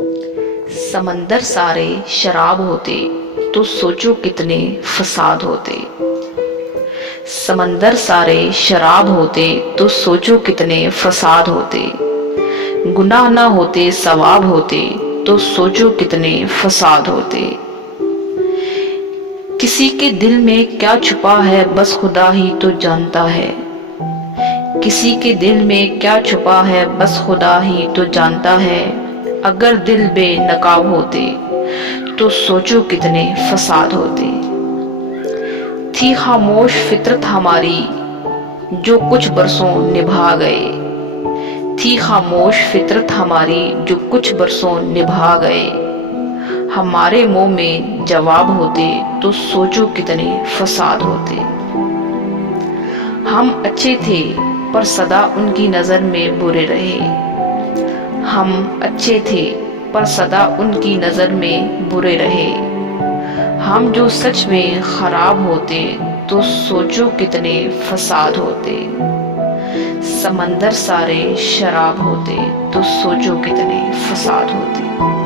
समंदर सारे शराब होते तो सोचो कितने फसाद होते। समंदर सारे शराब होते तो सोचो कितने फसाद होते। गुनाह ना होते सवाब होते तो सोचो कितने फसाद होते। किसी के दिल में क्या छुपा है बस खुदा ही तो जानता है। किसी के दिल में क्या छुपा है बस खुदा ही तो जानता है। अगर दिल बेनकाब होते तो सोचो कितने फसाद होते। थी खामोश फितरत हमारी जो कुछ बरसों निभा गए। थी खामोश फितरत हमारी जो कुछ बरसों निभा गए। हमारे मुंह में जवाब होते तो सोचो कितने फसाद होते। हम अच्छे थे पर सदा उनकी नजर में बुरे रहे। हम अच्छे थे पर सदा उनकी नजर में बुरे रहे। हम जो सच में खराब होते तो सोचो कितने फसाद होते। समंदर सारे शराब होते तो सोचो कितने फसाद होते।